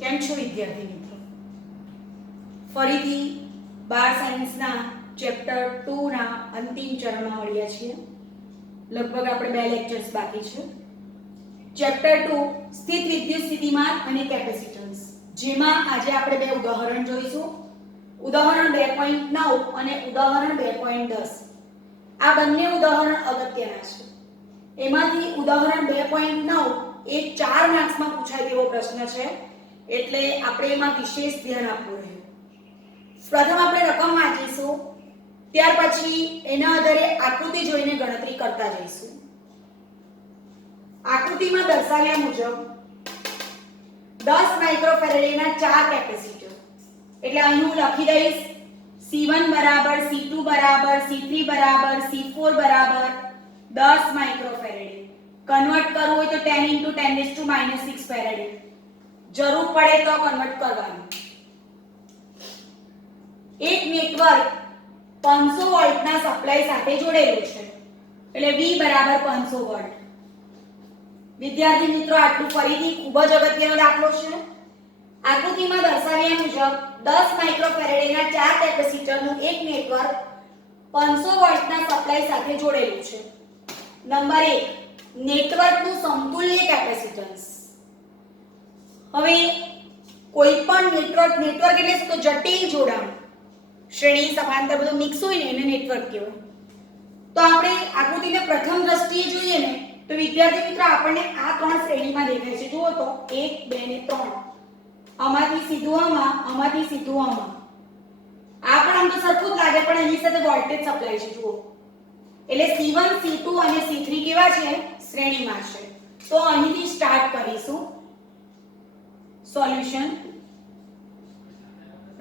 કેમ છો વિદ્યાર્થી મિત્રો? ફરીથી બાર સાયન્સના ચેપ્ટર 2 ના અંતિમ ચરણમાં મળ્યા છીએ. લગભગ આપણે 2 લેક્ચર્સ બાકી છે. ચેપ્ટર 2 સ્થિત વિદ્યુત સ્થિતિમાન અને કેપેસિટન્સ, જેમાં આજે આપણે બે ઉદાહરણ જોઈશું. ઉદાહરણ 2.9 અને ઉદાહરણ 2.10. આ બંને ઉદાહરણ અગત્યના છે. એમાંથી ઉદાહરણ 2.9 એ 4 માર્ક્સમાં પૂછાય તેવો પ્રશ્ન છે, એટલે આપણે એમાં વિશેષ ધ્યાન આપવું રહ્યું. પ્રથમ આપણે રકમ વાંચીશું, ત્યાર પછી એના આધારે આકૃતિ જોઈને ગણતરી કરતા જઈશું. આકૃતિમાં દર્શાવ્યા મુજબ 10 માઇક્રોફેરેડેના 4 કેપેસિટર, એટલે અહીં હું લખી દઈશ C1 બરાબર C2 બરાબર C3 બરાબર C4 બરાબર 10 માઇક્રોફેરેડે. કન્વર્ટ કરવું હોય તો 10 × 10⁻⁻6 ફેરેડે. જરૂર પડે તો કન્વર્ટ કરવાનું. એક નેટવર્ક 500 વોલ્ટના સપ્લાય સાથે જોડેલું છે, એટલે V બરાબર 500 વોલ્ટ. વિદ્યાર્થી મિત્રો, આટલું ફરીથી ખૂબ જ અગત્યનો દાખલો છે. આકૃતિમાં દર્શાવ્યા મુજબ 10 માઇક્રોફેરેડેના 4 કેપેસિટરનું એક નેટવર્ક 500 વોલ્ટના સપ્લાય સાથે જોડેલું છે. નંબર 1, નેટવર્કનું સમતુલ્ય કેપેસિટન્સ. હવે કોઈ પણ નેટવર્ક એટલે તો જટિલ જોડાણ, શ્રેણી સમાંતર બધું મિક્સ હોય ને એને નેટવર્ક કહેવાય. તો આપણે આકૃતિને પ્રથમ દ્રષ્ટિએ જોઈએ ને તો વિદ્યાર્થી મિત્રો આપણને આ ત્રણ શ્રેણીમાં દેખાય છે. જુઓ તો 1 2 ને 3. આમાંથી સીધું આમાંથી સીધું આમાં. આ પણ આમ તો સરખું જ લાગે, પણ એની સાથે વોલ્ટેજ સપ્લાય છે. જુઓ, એટલે C1 C2 અને C3 કેવા છે? શ્રેણીમાં છે. તો અહીંથી સ્ટાર્ટ કરીશું સોલ્યુશન.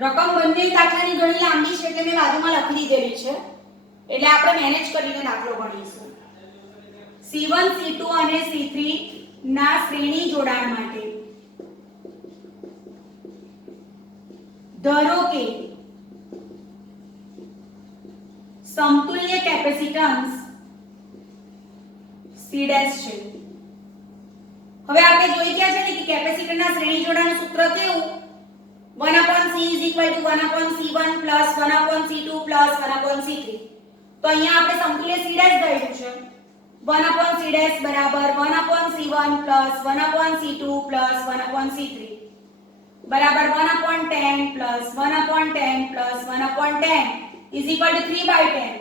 રકમ બંને દાખલાની ઘણી લાંબી છે, એટલે મેં બાજુમાં લખી દીધેલી છે, એટલે આપણે મેનેજ કરીને દાખલો ગણીશું. C1 C2 અને C3 ના શ્રેણી જોડાણ માટે ધારો કે સમતુલ્ય કેપેસિટન્સ C' છે. હવે આપણે જોઈ ગયા છે ને કે કેપેસિટરના શ્રેણી જોડાણનું સૂત્ર કેવું? 1/C = 1/C1 + 1/C2 + 1/C3. તો અહીંયા આપણે સમતુલ્ય C' ધર્યું છે. 1/C' બરાબર 1/C1 + 1/C2 + 1/C3 બરાબર 1/10 + 1/10 + 1/10 = 3/10.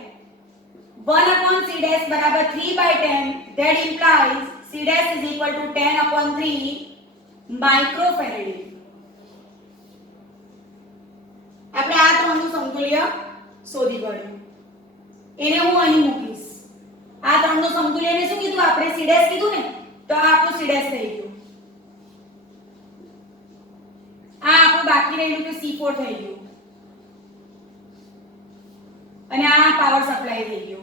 1/C' બરાબર 3/10. That implies C' = 10/3 માઇક્રોફેરેડે. આપણે આ ત્રણનું સમતુલ્ય શોધી કાઢ્યું. એને હું અહીં મૂકીશ. આ ત્રણનું સમતુલ્યને શું કીધું આપણે? C' કીધું ને, તો આ આપણું C' થઈ ગયું. આ આપણું બાકી રહેલું કે C4 થઈ ગયું, અને આ પાવર સપ્લાય થઈ ગયો.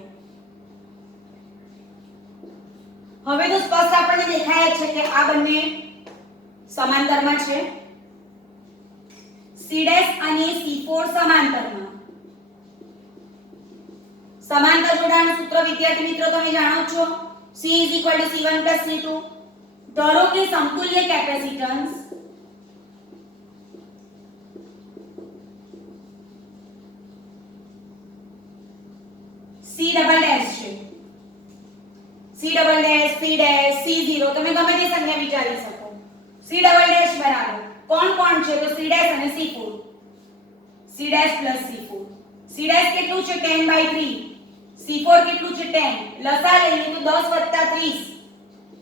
હવે તો સ્પષ્ટ આપણને દેખાય છે કે આ બંને સમાંતરમાં છે. C' અને C4 સમાંતરમાં. સમાંતર જોડાણનું સૂત્ર વિદ્યાર્થી મિત્રો તમે જાણો છો, C = C1 + C2. ધારો કે સમતુલ્ય કેપેસિટન્સ C ડબલ ડેશ છે. C double dash, C dash, C0 તમે ગમે તે સંખ્યા વિચારી શકો. C ડબલ ડેશ બરાબર કોણ છે? તો C' અને C4. C' + C4. C' કેટલું છે? 10/3. C4 કેટલું છે? 10. લસા લઈએ તો 10 + 30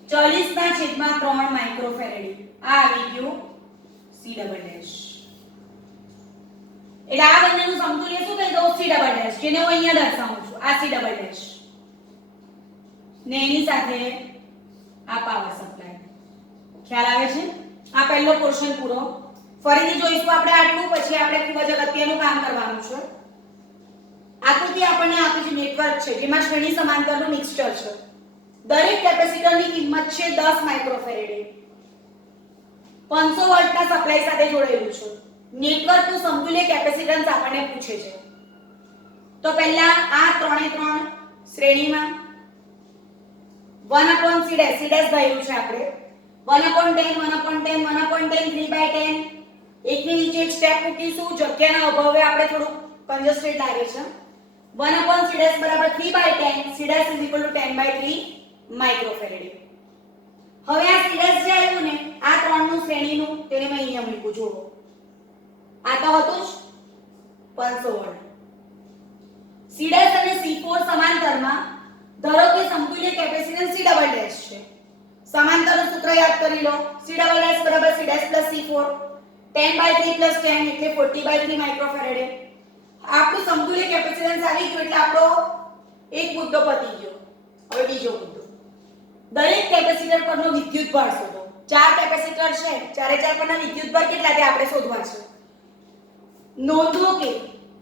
40/3 માઇક્રોફેરેડે. આ આવી ગયું C ડબલ ડેશ. એટલે આ બંનેનું સમતુલ્ય શું થઈ ગયું? C ડબલ ડેશ, જેને હું અહીંયા દર્શાવું છું. આ C ડબલ ડેશ ને એની સાથે આ પાવર સપ્લાય. ખ્યાલ આવે છે? આ પહેલો પોર્શન પૂરો. ફરીથી જોઈશું આપણે આટલું, પછી આપણે ખૂબ જ અગત્યનું કામ કરવાનું છે. આકૃતિ આપણને આપી છે નેટવર્ક છે, જેમાં શ્રેણી સમાંતરનું મિક્સચર છે. દરેક કેપેસિટરની કિંમત છે 10 માઇક્રોફેરેડે. 500 વોલ્ટના સપ્લાય સાથે જોડેલું છે. નેટવર્કનું સમતુલ્ય કેપેસિટન્સ આપણને પૂછે છે. તો પહેલા આ 3 શ્રેણીમાં 1/C' ધર્યું છે આપણે. 1/10 1/10 1/10 3/10 એકની નીચે એક સ્ટેપ મૂકીશું, જગ્યાના અભાવે આપણે થોડું કન્જસ્ટેડ લાગે છે. 1/c' બરાબર 3/10, c' = 10/3 માઇક્રોફેરેડે. હવે આ c' જે આવ્યું ને આ ત્રણનું શ્રેણીનું તેને મેં અહીંયા મૂક્યું. જુઓ આ તો હતું જ 500 વોલ્ટ. c' અને c4 સમાંતરમાં, ધારો કે સમતુલ્ય કેપેસિટન્સ c' છે. સમાંતરનું સૂત્ર યાદ કરી લો. c' બરાબર c' c4 10/3 + 10 એટલે 40/3 માઇક્રોફેરેડે. આપણું સમતુલ્ય કેપેસિટન્સ આવી ગયું એટલે આપણો એક મુદ્દો પતી ગયો. હવે બીજો મુદ્દો, દરેક કેપેસિટર પરનો વિદ્યુતભાર શોધો. ચાર કેપેસિટર છે, ચારે ચાર પરના વિદ્યુતભાર કેટલા તે આપણે શોધવા છે. નોંધો કે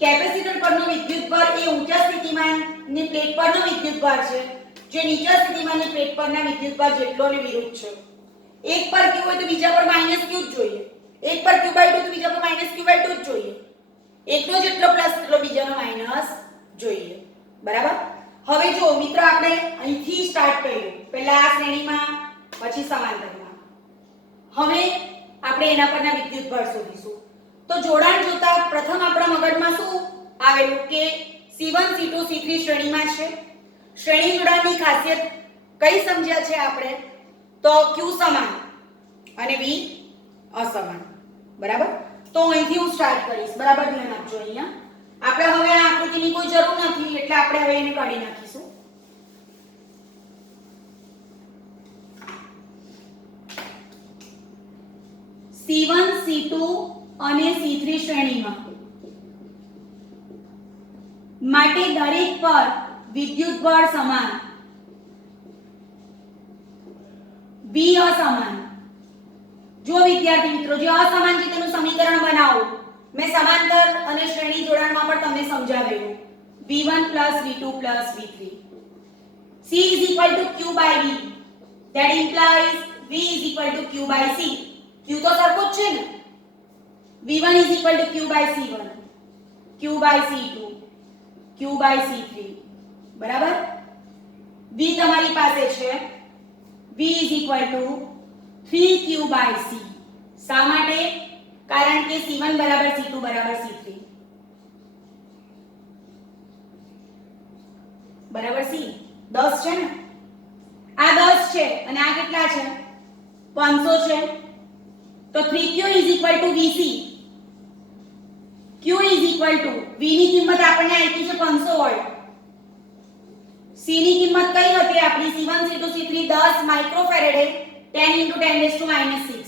કેપેસિટર પરનો વિદ્યુતભાર એ ઊંચા સ્થિતિમાનની પ્લેટ પરનો વિદ્યુતભાર છે, જે નીચા સ્થિતિમાનની પ્લેટ પરના વિદ્યુતભાર જેટલો ને વિરુદ્ધ છે. એક પર q હોય તો બીજા પર -q જ જોઈએ. એક પર q/2 તો બીજા પર -q/2 જ જોઈએ. એકનો જેટલો પ્લસ એટલો બીજાનો માઈનસ જોઈએ. બરાબર. હવે જો મિત્રો આપણે અહીંથી સ્ટાર્ટ કર્યું, પહેલા આ શ્રેણીમાં પછી સમાંતરમાં. હવે આપણે એના પરના વિદ્યુતભાર શોધીશું. તો જોડાણ જોતા પ્રથમ આપણા મગજમાં શું આવેલું કે C1 C2 C3 શ્રેણીમાં છે. શ્રેણી જોડાણની ખાસિયત કઈ સમજ્યા છે આપણે? તો q સમાન અને v અસમાન. બરાબર. તો અહીંથી હું સ્ટાર્ટ કરીશ. બરાબર ધ્યાન આપજો. અહીંયા આપણે હવે આ આકૃતિની કોઈ જરૂર નથી એટલે આપણે હવે એને કાઢી નાખીશું. C1 C2 અને C3 શ્રેણીમાં માટે દરેક પર વિદ્યુતભાર સમાન, V અસમાન. જો વિદ્યાર્થી મિત્રો જે અસમાન છે તેનું સમીકરણ બનાવો. મેં સમાંતર અને શ્રેણી જોડાણમાં પણ તમને સમજાવેલું. V1 + V2 + V3. C = q/v. That implies V = q/c. q તો સરખો જ છે ને. V1 = q/c1, q/c2, q/c3. બરાબર. V તમારી પાસે છે V = 3q/c. શા માટે? કારણ કે C1 = C2 = C3 બરાબર. C 10 છે ને, આ 10 છે અને આ કેટલા છે? 500 છે. તો 3q = vc. q = v ની કિંમત આપણને આપી છે 500 વોલ્ટ. c ની કિંમત કઈ હતી આપણી? C1 C2 C3 10 માઇક્રોફેરેડે 10 × 10⁻⁶.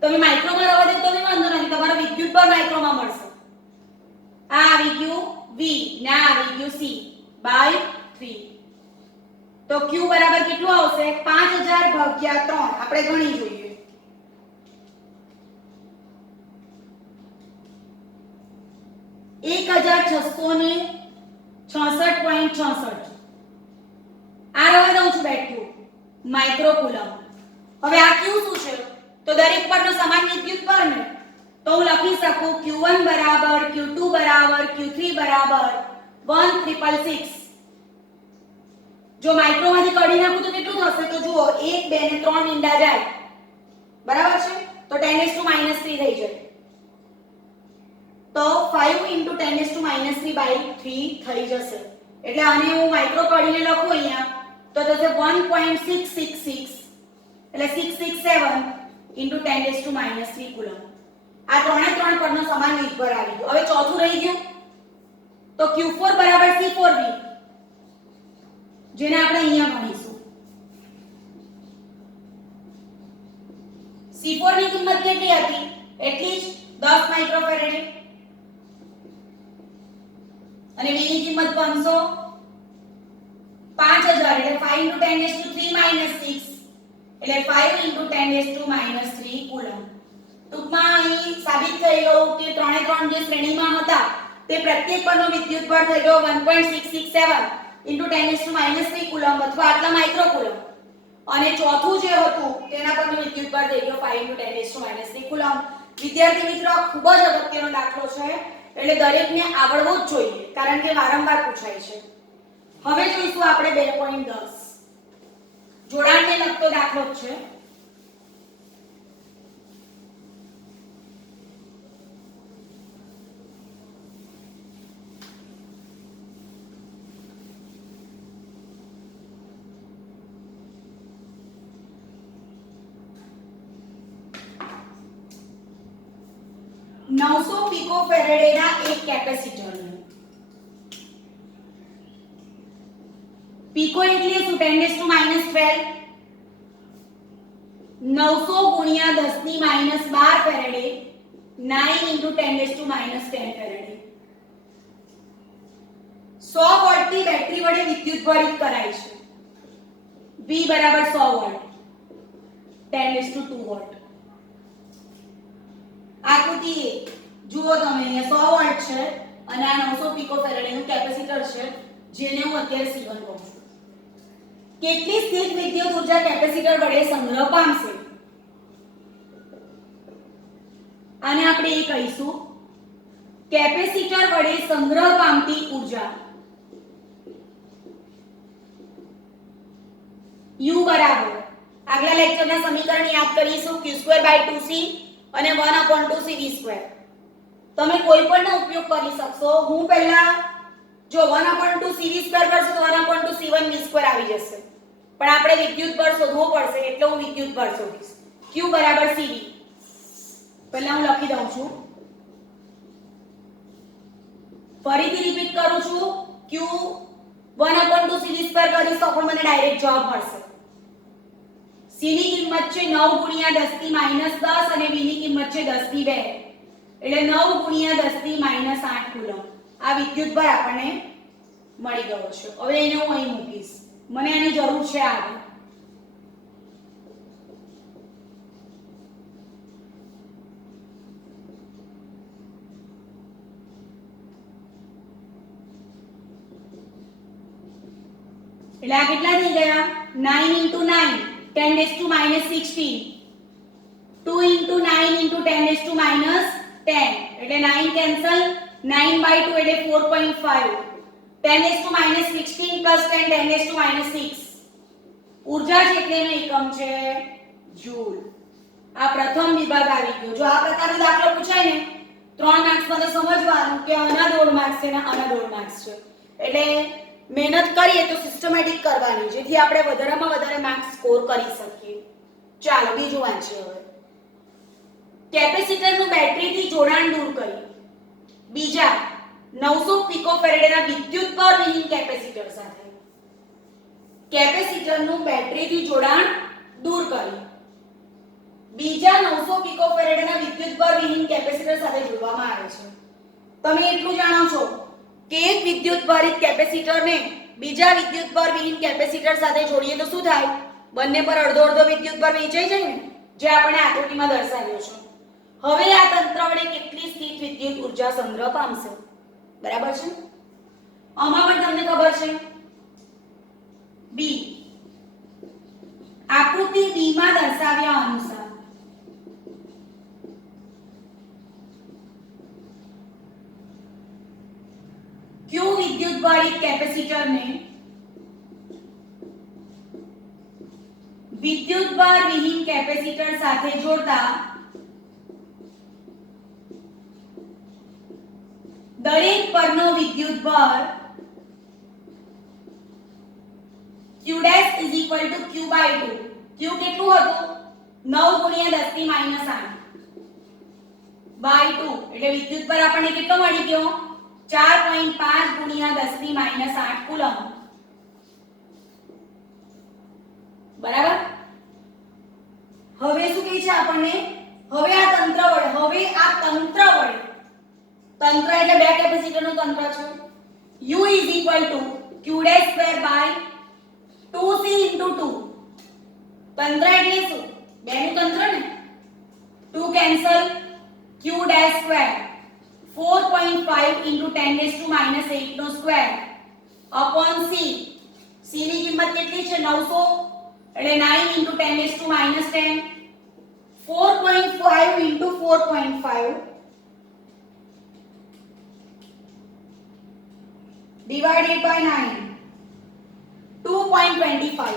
તમે માઇક્રોમાં રવા દે તો બી વાંધો નથી, તમારો વિદ્યુતભાર માઇક્રોમાં મળશે. આ આવી ગયું v ને આ આવી ગયું c/3. તો q બરાબર કેટલું આવશે? 5000/3. આપણે ગણી જોઈએ. $1666.66. આ રવા દઉં છું બેઠું માઇક્રોકુલમ. હવે આ q શું છે? તો દરેક પરનો સમાન વિદ્યુતભાર ને, તો હું લખી શકું q1 = q2 = q3 = 1666. જો માઇક્રોમાંથી કાઢી નાખું તો કેટલું થશે? તો જુઓ 1 2 ને 3 મીંડા જાય. બરાબર છે. તો 10⁻³ થઈ જાય. તો 5 × 10⁻³ થઈ જશે. એટલે આને હું માઇક્રો કાઢીને લખું અહીંયા તો થશે 1.666 એટલે 667 × 10⁻³ કુલમ. આ ત્રણે પરનો સમાન વિદ્યુતભાર આવી ગયો. હવે ચોથું રહી ગયું તો q4 = c4v, જેને આપણે અહીંયા ગણીશું. c4 ની કિંમત કેટલી હતી? એટલી જ 10 માઇક્રોફેરેડે. અને v ની કિંમત 500, 5000 એટલે 5 × 10⁻³ એટલે 5 × 10⁻³ કુલમ. ટૂંકમાં અહીં સાબિત થઈ ગયું કે ત્રણે જે શ્રેણીમાં હતા તે પ્રત્યેક પરનો વિદ્યુતભાર થઈ ગયો 1.667 × 10⁻³ કુલમ અથવા આટલા માઇક્રોકુલમ. અને ચોથું જે હતું તેના પરનો વિદ્યુતભાર થઈ ગયો 5 × 10⁻³ કુલમ. વિદ્યાર્થી મિત્રો ખૂબ જ અગત્યનો દાખલો છે, એટલે દરેકને આવડવો જ જોઈએ કારણ કે વારંવાર પૂછાય છે. હવે જોઈશું આપણે 2.10. જોડાણને લગતો દાખલો જ છે. નવસો પીકો ફેરેડેના એક કેપેસિટરને પીકો એટલે શું 10⁻12 900 ગુણ્યા 10 ની -12 ફેરેડે 9 * 10⁻10 ફેરેડે 100 વોલ્ટની બેટરી વડે વિદ્યુતભારિત કરાય છે. V = 100 volt 10⁻2 volt. આકૃતિ જુઓ તમે અહીંયા 100 વોલ્ટ છે અને આ 900 પીકો ફેરેડેનું કેપેસિટર છે જેને હું અત્યારે C1 કહું છું. કેટલી સ્થિર વિદ્યુત ઊર્જા કેપેસિટર વડે સંગ્રહ પામશે? આને આપણે એ કહીશું કેપેસિટર વડે સંગ્રહ પામતી ઊર્જા U બરાબર આગલા લેક્ચરના સમીકરણ યાદ કરીશું q²/2c અને 1/2cv². તમે કોઈ પણ નો ઉપયોગ કરી શકશો. હું પહેલા જો 1/2cv² કરશો તો 1/2c1v² આવી જશે, પણ આપણે વિદ્યુત બળ શોધવો પડશે એટલે હું વિદ્યુત બળ શોધીશ. q = cv. પહેલા હું લખી દઉં છું, ફરીથી રિપીટ કરું છું. q 1/2cv² કરીશ તો પણ મને ડાયરેક્ટ જવાબ મળશે. c ની કિંમત છે 9 * 10⁻10 અને v ની કિંમત છે 10⁻2 એટલે 9 * 10⁻8 કુલમ. આ વિદ્યુત બળ આપણને મળી ગયો છે. હવે એને હું અહીં મૂકીશ, મને આની જરૂર છે આગળ. એટલે આ કેટલા થઈ ગયા? 9 * 9 10⁻16 2 * 9 * 10⁻10 એટલે 9 કેન્સલ 9/2 એટલે 4.5 10⁻16 + 10 10⁻6 ઊર્જા છે એટલે એનો એકમ છે જૂલ. આ પ્રથમ વિભાગ આવી ગયો. જો આ પ્રકારનો દાખલો પૂછાય ને 3 માર્ક્સમાં તો સમજવાનું કે આના 1.5 માર્ક્સ છે ને આના 1.5 માર્ક્સ છે. એટલે મહેનત કરીએ તો સિસ્ટમેટિક કરવાની જેથી આપણે વધારેમાં વધારે માર્ક્સ સ્કોર કરી શકીએ. ચાલો બીજું વાંચીએ હવે. કેપેસિટરનું બેટરીથી જોડાણ દૂર કરી. બીજા 900 પીકોફેરેડેના વિદ્યુતભાર વિહીન કેપેસિટર સાથે કેપેસિટરનું બેટરીથી જોડાણ દૂર કરી. બીજા 900 પીકોફેરેડેના વિદ્યુતભાર વિહીન કેપેસિટર સાથે જોડવામાં આવે છે. તમે એટલું જાણો છો કે એક વિદ્યુતભારિત કેપેસિટરને બીજા વિદ્યુતભાર વિહીન કેપેસિટર સાથે જોડીએ તો શું થાય? બંને પર અડધો અડધો વિદ્યુતભાર વહેંચાઈ જાય ને, જે આપણે આકૃતિમાં દર્શાવ્યો છે. હવે આ તંત્ર વડે કેટલી સ્થિત વિદ્યુત ઊર્જા સંગ્રહ પામશે? બરાબર છે? આમાં પણ તમને ખબર છે બી આકૃતિ બી માં દર્શાવ્યા અનુસાર ક્યુ વિદ્યુતભારિત કેપેસિટરને વિદ્યુતભાર વિહીન કેપેસિટર સાથે જોડતા દરેક પરનો વિદ્યુતભાર q' = q/2. q કેટલું હતું? 9 * 10⁻8 / 2 એટલે વિદ્યુતભાર આપણને કેટલો મળી ગયો? 4.5 * 10⁻8 કુલમ. બરાબર? હવે શું કહે છે આપણને? હવે આ તંત્ર વડે તંત્ર એટલે બે કેપેસિટરનું તંત્ર છે. u = q'² / 2c * 2. તંત્ર એટલે શું? બેનું તંત્ર ને. 2 કેન્સલ q'². 4.5 * 10⁻8 નો સ્ક્વેર upon c. c ની કિંમત કેટલી છે? 900 એટલે 9 * 10⁻10 4.5 * 4.5 divided by 9 2.25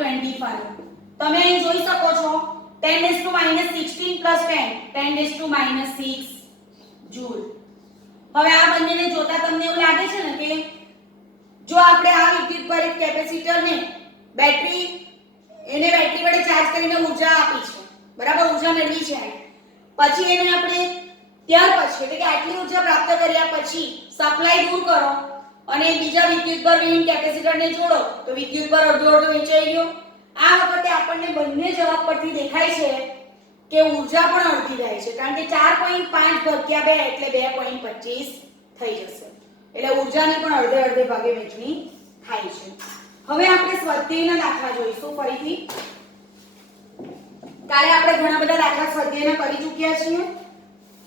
10.25 તમે અહીં જોઈ શકો છો 10 16 plus 10 10 6 જૂલ. હવે આ બંનેને જોતા તમને એવું લાગે છે ને કે જો આપણે આ વિદ્યુતભારિત કેપેસિટરને બેટરી વડે ચાર્જ કરીને ઊર્જા આપી છે, બરાબર, ઊર્જા મેળવી છે, પછી એને આપણે ત્યાર પછી એટલે કે આટલી ઊર્જા પ્રાપ્ત કર્યા પછી સપ્લાય દૂર કરો અને બીજા વિદ્યુતભાર વિહીન કેપેસિટરને જોડો તો વિદ્યુતભાર અડધો અડધો વેચાઈ ગયો. આ વખતે આપણને બંને જવાબ પરથી દેખાય છે કે ઊર્જા પણ અડધી જાય છે, કારણ કે 4.5 ભાગ્યા 2 એટલે 2.25 થઈ જશે. એટલે ઊર્જાની પણ અડધે અડધે ભાગે વહેંચણી થાય છે. હવે આપણે સ્વાધ્યાયના દાખલા જોઈશું ફરીથી. કાલે આપણે ઘણા બધા દાખલા સ્વાધ્યાયના કરી ચૂક્યા છીએ.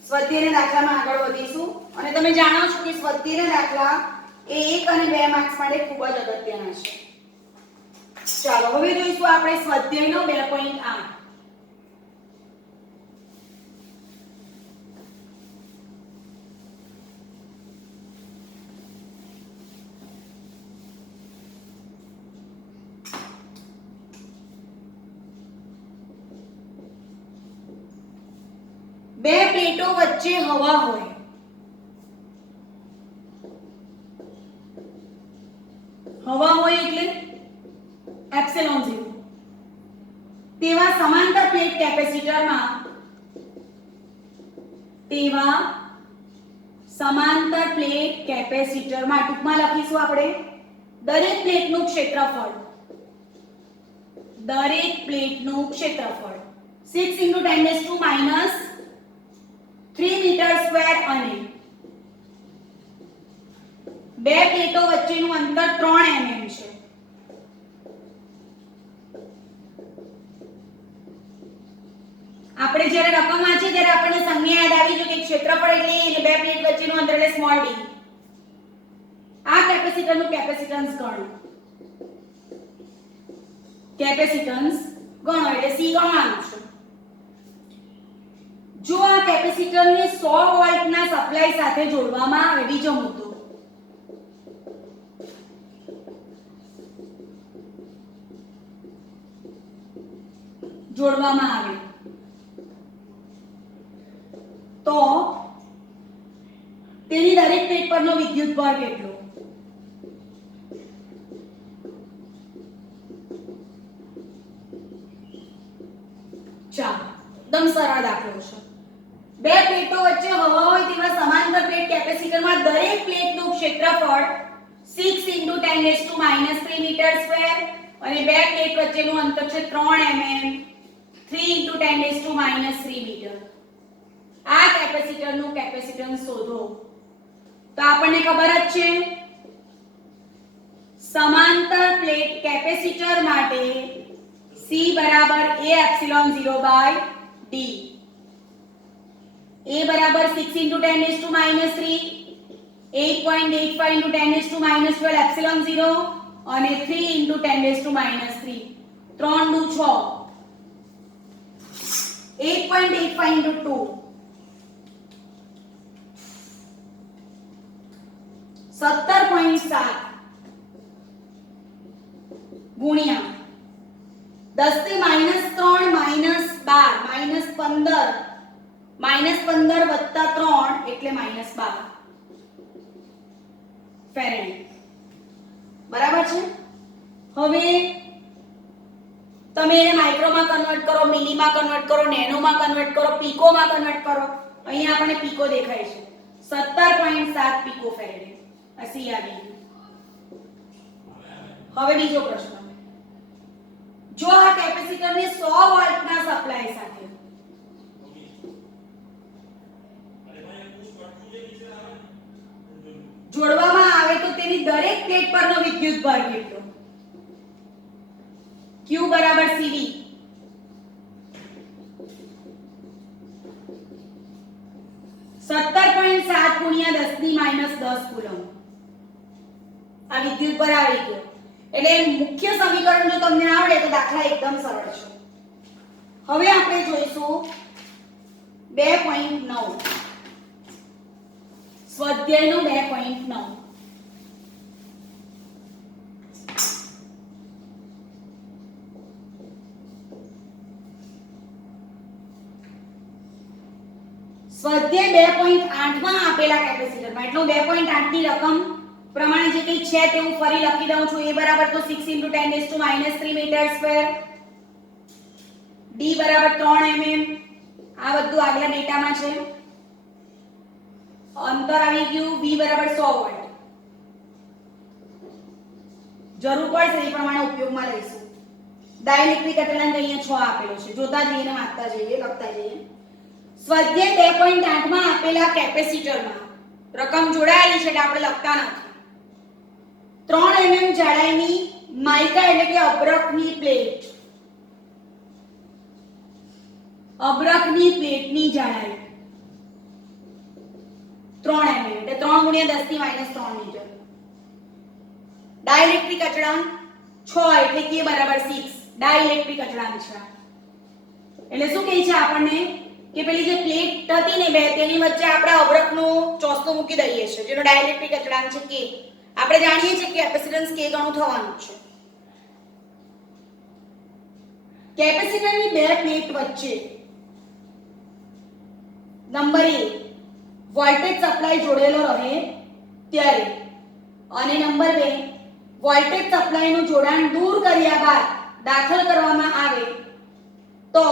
સ્વાધ્યાયના દાખલામાં આગળ વધીશું અને તમે જાણો છો કે સ્વાધ્યાયના દાખલા એ 1 અને 2 માર્ક્સ માટે ખૂબ જ અગત્યના છે. ચાલો હવે જોઈશું આપણે સ્વાધ્યાયનો 2.8. બે પ્લેટો વચ્ચે હવા હોય, હવા હોય એટલે એપ્સિલોન 0, તેવા સમાંતર પ્લેટ કેપેસિટરમાં ટૂંકમાં લખીશું આપણે દરેક પ્લેટનું ક્ષેત્રફળ 6 × 10 3 મીટર સ્ક્વેર અને બે પ્લેટો વચ્ચેનું અંતર 3 mm છે. આપણે જ્યારે રકમ વાંચીએ ત્યારે આપણને સંજ્ઞા યાદ આવી જો કે ક્ષેત્રફળ એટલે બે પ્લેટ વચ્ચેનું અંતર એટલે સ્મોલ d. આ કેપેસિટરનું કેપેસિટન્સ ગણો. કેપેસિટન્સ ગણો એટલે C ગણવાનું છે. જો આ કેપેસિટરને 100 વોલ્ટના સપ્લાય સાથે જોડવામાં આવે, બીજો મુદ્દો, જોડવામાં આવે તો તેની દરેક પ્લેટ પરનો વિદ્યુતભાર કેટલો? ચાલો એકદમ સરળ દાખલો છે. બે પ્લેટો વચ્ચે હવા હોય તેવા સમાંતર પ્લેટ કેપેસિટરમાં દરેક પ્લેટનું ક્ષેત્રફળ 6 × 10 3 મીટર સ્ક્વેર અને બે પ્લેટ વચ્ચેનું અંતર છે 3 mm 3 × 10 3 મીટર. આ કેપેસિટરનું કેપેસિટન્સ શોધો. તો આપણને ખબર જ છે સમાંતર પ્લેટ કેપેસિટર માટે C બરાબર A એપ્સિલોન 0/d. A બરાબર 6 × 10 3 8.85 × 10 12 એપ્સિલોન 0 અને 3 × 10 3 3 દુ 6 8.85 × 2 17.7 ગુણ્યા 10 થી -3 -12 -15 વત્તા 3 એટલે -12 ફેરેનહાઇટ. બરાબર છે. હવે તમે એને માઇક્રોમાં કન્વર્ટ કરો, મિલીમાં કન્વર્ટ કરો, નેનોમાં કન્વર્ટ કરો, પીકોમાં કન્વર્ટ કરો. અહીંયા આપણને પીકો દેખાય છે 17.7 પીકો ફેરેનહાઇટ. આ સી આવી ગયું. હવે બીજો પ્રશ્ન, જો આ કેપેસિટરને 100 વોલ્ટના સપ્લાય સાથે જોડવામાં આવે તો તેની દરેક પ્લેટ પરનો વિદ્યુતભાર કેટલો? Q બરાબર CV. -17.7 ગુણ્યા 10 ની -10 કુલમ. આ વિદ્યુતભાર આવી ગયો. એટલે મુખ્ય સમીકરણ જો તમને આવડે તો દાખલા એકદમ સરળ છે. હવે આપણે જોઈશું 2.9 સ્વાધ્યાયનો 2.9. સ્વાધ્યાય 2.8 માં આપેલા કેપેસિટરમાં એટલે હું 2.8 ની રકમ પ્રમાણે જે કંઈ છે તે હું ફરી લખી દઉં છું. a બરાબર તો 6 × 10⁻³ મીટર સ્ક્વેર, d બરાબર 3 mm. આ બધું આગલા ડેટામાં છે. અંતર આવી ગયું v બરાબર 100 વોલ્ટ. જરૂર પડશે એ પ્રમાણે ઉપયોગમાં લઈશું. ડાઇલેક્ટ્રિક અચળાંક અહીંયા 6 આપેલો છે. જોતા જઈએ ને વાંચતા જઈએ, લખતા જઈએ. સ્વાધ્યાય 2.8 માં આપેલા કેપેસિટરમાં રકમ જોડાયેલી છે એટલે આપણે લખતા નથી. 3 mm જાડાઈની માઇકા એટલે કે અબ્રકની પ્લેટ, અબ્રકની પ્લેટની જાડાઈ 3 mm એટલે 3 × 10⁻³ મીટર. ડાઇલેક્ટ્રિક અચળાંક 6 એટલે k બરાબર 6 ડાઇલેક્ટ્રિક અચળાંક છે. એટલે શું કહે છે આપણને કે પેલી જે પ્લેટ હતી ને બે તેની વચ્ચે આપણે અબ્રકનો ચોસલો મૂકી દઈએ છીએ જેનો ડાઇલેક્ટ્રિક અચળાંક છે k. આપણે જાણીએ છીએ કે કેપેસિટન્સ k ગણું થવાનું છે. કેપેસિટરની બે પ્લેટ વચ્ચે નંબર 1 વોલ્ટેજ સપ્લાય જોડેલો રહે ત્યારે અને નંબર 2 વોલ્ટેજ સપ્લાયનું જોડાણ દૂર કર્યા બાદ દાખલ કરવામાં આવે તો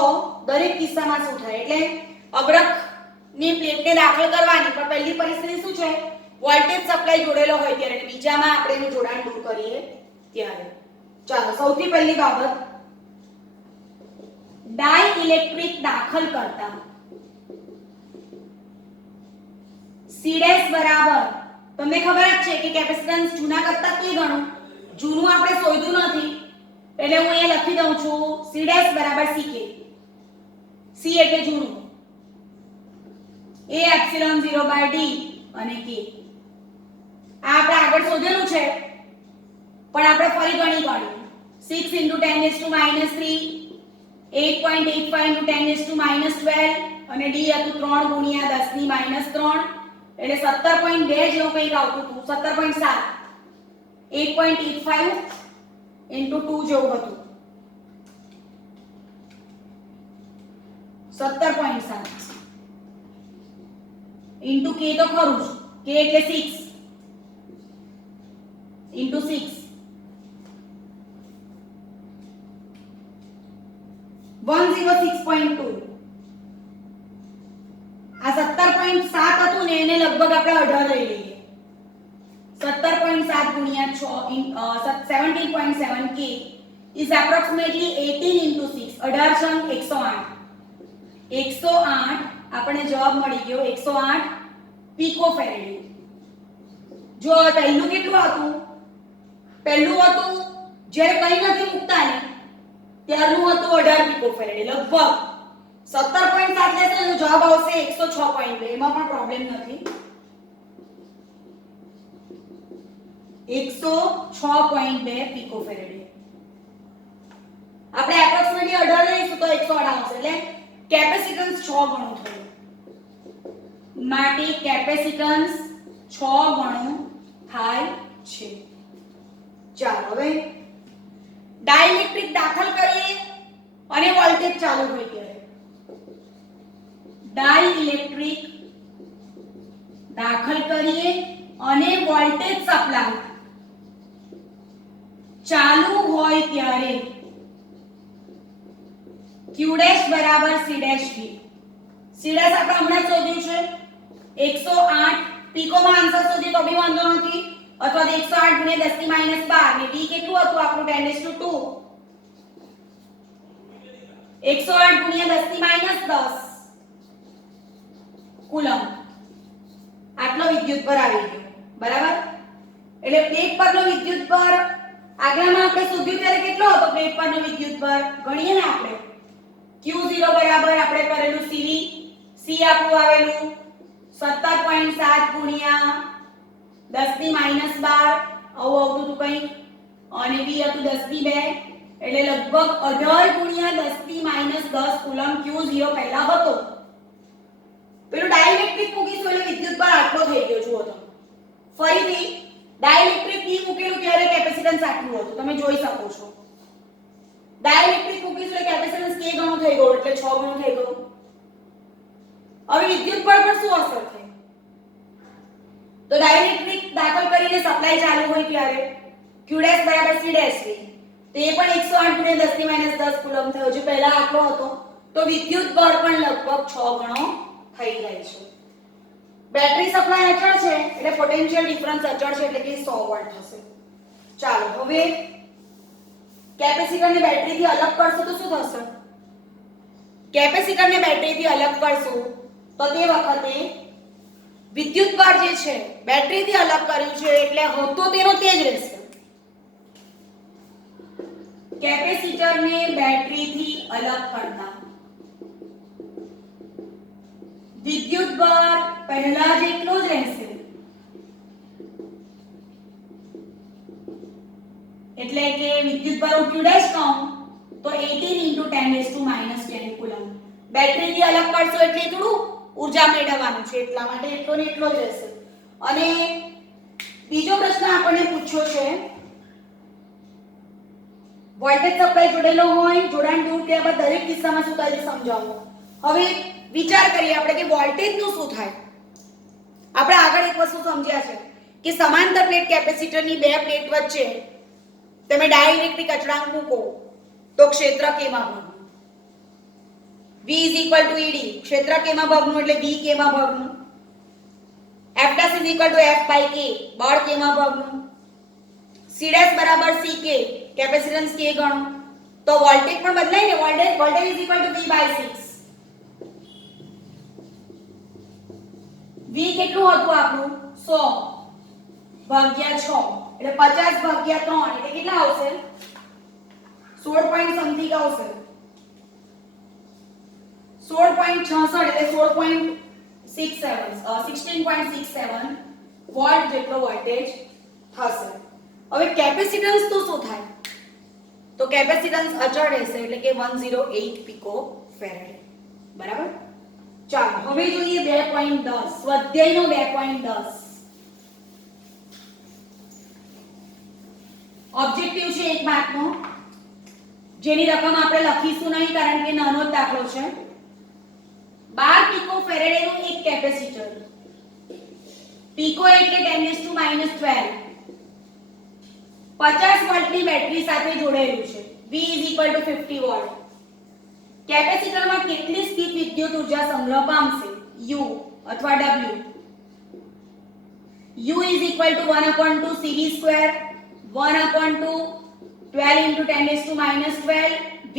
દરેક કિસ્સામાં શું થાય? એટલે અબ્રકની પ્લેટને દાખલ કરવાની, પણ પહેલી પરિસ્થિતિ શું છે? વોલ્ટેજ સપ્લાય જોડેલો હોય ત્યારે, અને બીજામાં આપણે એનું જોડાણ દૂર કરીએ ત્યારે. ચાલો સૌથી પહેલી બાબત, ડાઇલેક્ટ્રિક દાખલ કરતા C' બરાબર તમને ખબર જ છે કે કેપેસિટન્સ જૂના કરતા કે ગણું. જૂનું આપણે શોધ્યું નથી એટલે હું અહીંયા લખી દઉં છું C' બરાબર Ck. C એટલે જૂનું, A ε0/d અને k. આ આપણે આગળ શોધેલું છે પણ આપણે ફરી ગણી કાઢ્યું. 6 × 10⁻³ 8.85 × 10⁻12 અને d હતું 3 × 10⁻³ એટલે 17.2 જેવું કંઈક આવતું હતું. 17.7 8.85 × 2 જેવું હતું. 17.7 * k તો ખરું જ, k એટલે 6 * 6 106.2. આ 17.7 હતું ને એને લગભગ આપણે 18 લઈ લઈએ. 17.7 × 6 17.7 k is approximately 18 × 6 18 × 108. 108 આપણને જવાબ મળી ગયો 108 પિકોફેરેડ. જો પહેલું કેટલું હતું? પહેલું હતું જ્યારે કંઈ નથી મૂકતા ને ત્યારનું હતું 18 પિકોફેરેડ. લગભગ 17.7 લેશે તો જવાબ આવશે 106.2. એમાં પણ પ્રોબ્લેમ નથી. 106.2 પિકોફેરેડ. આપણે એપ્રોક્સિમેટલી 18 લઈશું તો 108 આવશે. એટલે કેપેસિટન્સ 6 ગણું થયું. માટે કેપેસિટન્સ 6 ગણું થાય છે. ચાલો હવે ડાઇલેક્ટ્રિક દાખલ કરીએ અને વોલ્ટેજ ચાલુ હોય ત્યારે. ડાઇલેક્ટ્રિક દાખલ કરીએ અને વોલ્ટેજ સપ્લાય ચાલુ હોય ત્યારે q' બરાબર C' v. C' આપણે હમણાં શોધ્યું છે 108 પિકોમાં આન્સર શોધ્યો તો બી વાંધો નથી, અથવા તો 108 × 10⁻12 ને v કેટલું હતું આપણું 10⁻2 108 × 10⁻10 કુલમ. આટલો વિદ્યુતભાર આવી ગયો. બરાબર? એટલે પ્લેટ પરનો વિદ્યુતભાર આગળમાં આપણે શોધ્યું ત્યારે કેટલો હતો? પ્લેટ પરનો વિદ્યુતભાર ગણીએ ને આપણે q0 બરાબર આપણે કરેલું cv, c આપણું આવેલું 17.7 × 10⁻12 આવું આવતું હતું કંઈક, અને v હતું 10⁻2 એટલે લગભગ 18 × 10⁻10 કુલમ q0 પહેલા હતો. પેલું ડાઇલેક્ટ્રિક મૂકીશું એટલે વિદ્યુતભાર આટલો થઈ ગયો. જુઓ તો ફરીથી ડાઇલેક્ટ્રિક ની મૂકેલું ત્યારે કેપેસિટન્સ આટલું હતું, તમે જોઈ શકો છો. ડાઇલેક્ટ્રિક મૂકીશું એટલે કેપેસિટન્સ k ગણું થઈ ગયું એટલે 6 ગણું થઈ ગયું. હવે વિદ્યુત બળ પર શું અસર થાય? તો ડાઇલેક્ટ્રિક દાખલ કરીને સપ્લાય ચાલુ હોય ત્યારે q' બરાબર c' v તો એ પણ 108 × 10 - 10 કુલમ થયો. જે પહેલા આટલો હતો તો વિદ્યુત બળ પણ લગભગ 6 ગણો થઈ જાય છે. બેટરી સપ્લાય અચળ છે એટલે પોટેન્શિયલ ડિફરન્સ અચળ છે એટલે કે 100 વોલ્ટ થશે. ચાલો હવે કેપેસિટરને બેટરીથી અલગ કરશો તો શું થશે? કેપેસિટરને બેટરીથી અલગ કરશો તો તે વખતે વિદ્યુત ભાર જે છે બેટરીથી અલગ કર્યું છે એટલે હતો તેનો તે જ રહેશે. કેપેસિટરને બેટરીથી અલગ કરતા વિદ્યુત ભાર પહેલા જેટલો જ રહેશે એટલે કે વિદ્યુત ભાર હું q' કહું તો 18 × 10⁻⁻10 કુલમ. બેટરીથી અલગ કરશો એટલે થોડું ઊર્જા મેળવવાનું છે એટલા માટે એટલો ને એટલો જ રહેશે. અને બીજો પ્રશ્ન આપણને પૂછ્યો છે વોલ્ટેજ સપ્લાય જોડેલો હોય જોડાણ દૂર કર્યા બાદ દરેક કિસ્સામાં શું થાય છે સમજાવો. હવે વિચાર કરીએ આપણે કે વોલ્ટેજ નું શું થાય. આપણે આગળ એક વસ્તુ સમજ્યા છે કે સમાંતર પ્લેટ કેપેસિટરની બે પ્લેટ વચ્ચે તમે ડાઇલેક્ટ્રિક અચળાંક મૂકો તો ક્ષેત્ર કેમાં ભાગનું V = ED ક્ષેત્ર કેમાં ભાગનું એટલે V કેમાં ભાગનું F' = F/K બળ કેમાં ભાગનું C' = CK કેપેસિટન્સ K ગણો તો વોલ્ટેજ પણ બદલાય ને વોલ્ટેજ V/6 V કેટલું હતું આપણું 100/6 એટલે 50/3 એટલે કેટલા આવશે 16 પોઈન્ટ સમથિંગ આવશે 16.66 એટલે 16.67 વોલ્ટ જેટલો વોલ્ટેજ થશે. હવે કેપેસિટન્સ તો શું થાય તો કેપેસિટન્સ અચળ રહેશે એટલે કે 108 પિકો ફેરેડ. બરાબર. ચાલો હવે જોઈએ 2.10 સ્વાધ્યાયનો 2.10 ઓબ્જેક્ટિવ છે 1 માર્કનો જેની રકમ આપણે લખીશું નહીં કારણ કે નાનો જ દાખલો છે. 12 પિકો ફેરેડેનું એક કેપેસિટર પિકો એટલે 10⁻12 50 વોલ્ટની બેટરી સાથે જોડાયેલું છે. V = 50 volt. કેપેસિટરમાં કેટલી સ્થિત વિદ્યુત ઊર્જા સંગ્રહ પામશે U અથવા W. U = 1/2 CV², 1/2 12 × 10⁻12 V²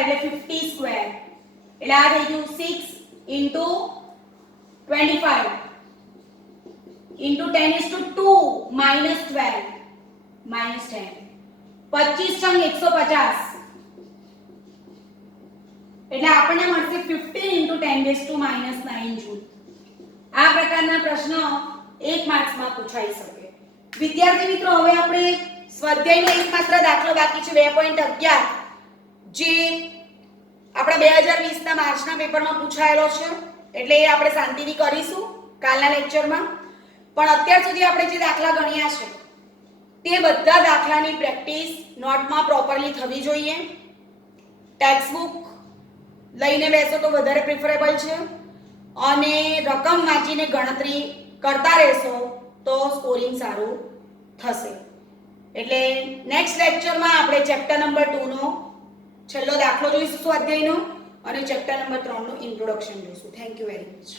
એટલે 50² એટલે આ થઈ ગયું 6 × 25 × 10⁻2 - 12 -10 25 × 150 એટલે આપણને મળશે 15 × 10⁻9 જૂલ. આ પ્રકારના પ્રશ્નો 1 માર્ક્સમાં પૂછાઈ શકે. વિદ્યાર્થી મિત્રો હવે આપણે સ્વાધ્યાયનો એકમાત્ર દાખલો બાકી છે 2.11 જે આપણા 2020 ના માર્ચના પેપરમાં પૂછાયેલો છે એટલે એ આપણે શાંતિથી કરીશું કાલના લેક્ચરમાં. પણ અત્યાર સુધી આપણે જે દાખલા ગણ્યા છે તે બધા દાખલાની પ્રેક્ટિસ નોટમાં પ્રોપરલી થવી જોઈએ. ટેક્સ્ટબુક લઈને બેસો તો વધારે પ્રિફરેબલ છે અને રકમ વાંચીને ગણતરી કરતા રહેશો તો સ્કોરિંગ સારું થશે. એટલે નેક્સ્ટ લેક્ચરમાં આપણે ચેપ્ટર નંબર 2 નો છેલ્લો દાખલો જોઈશું સ્વાધ્યાયનો અને ચેપ્ટર નંબર 3 નું ઇન્ટ્રોડક્શન જોઈશું. Thank you very much.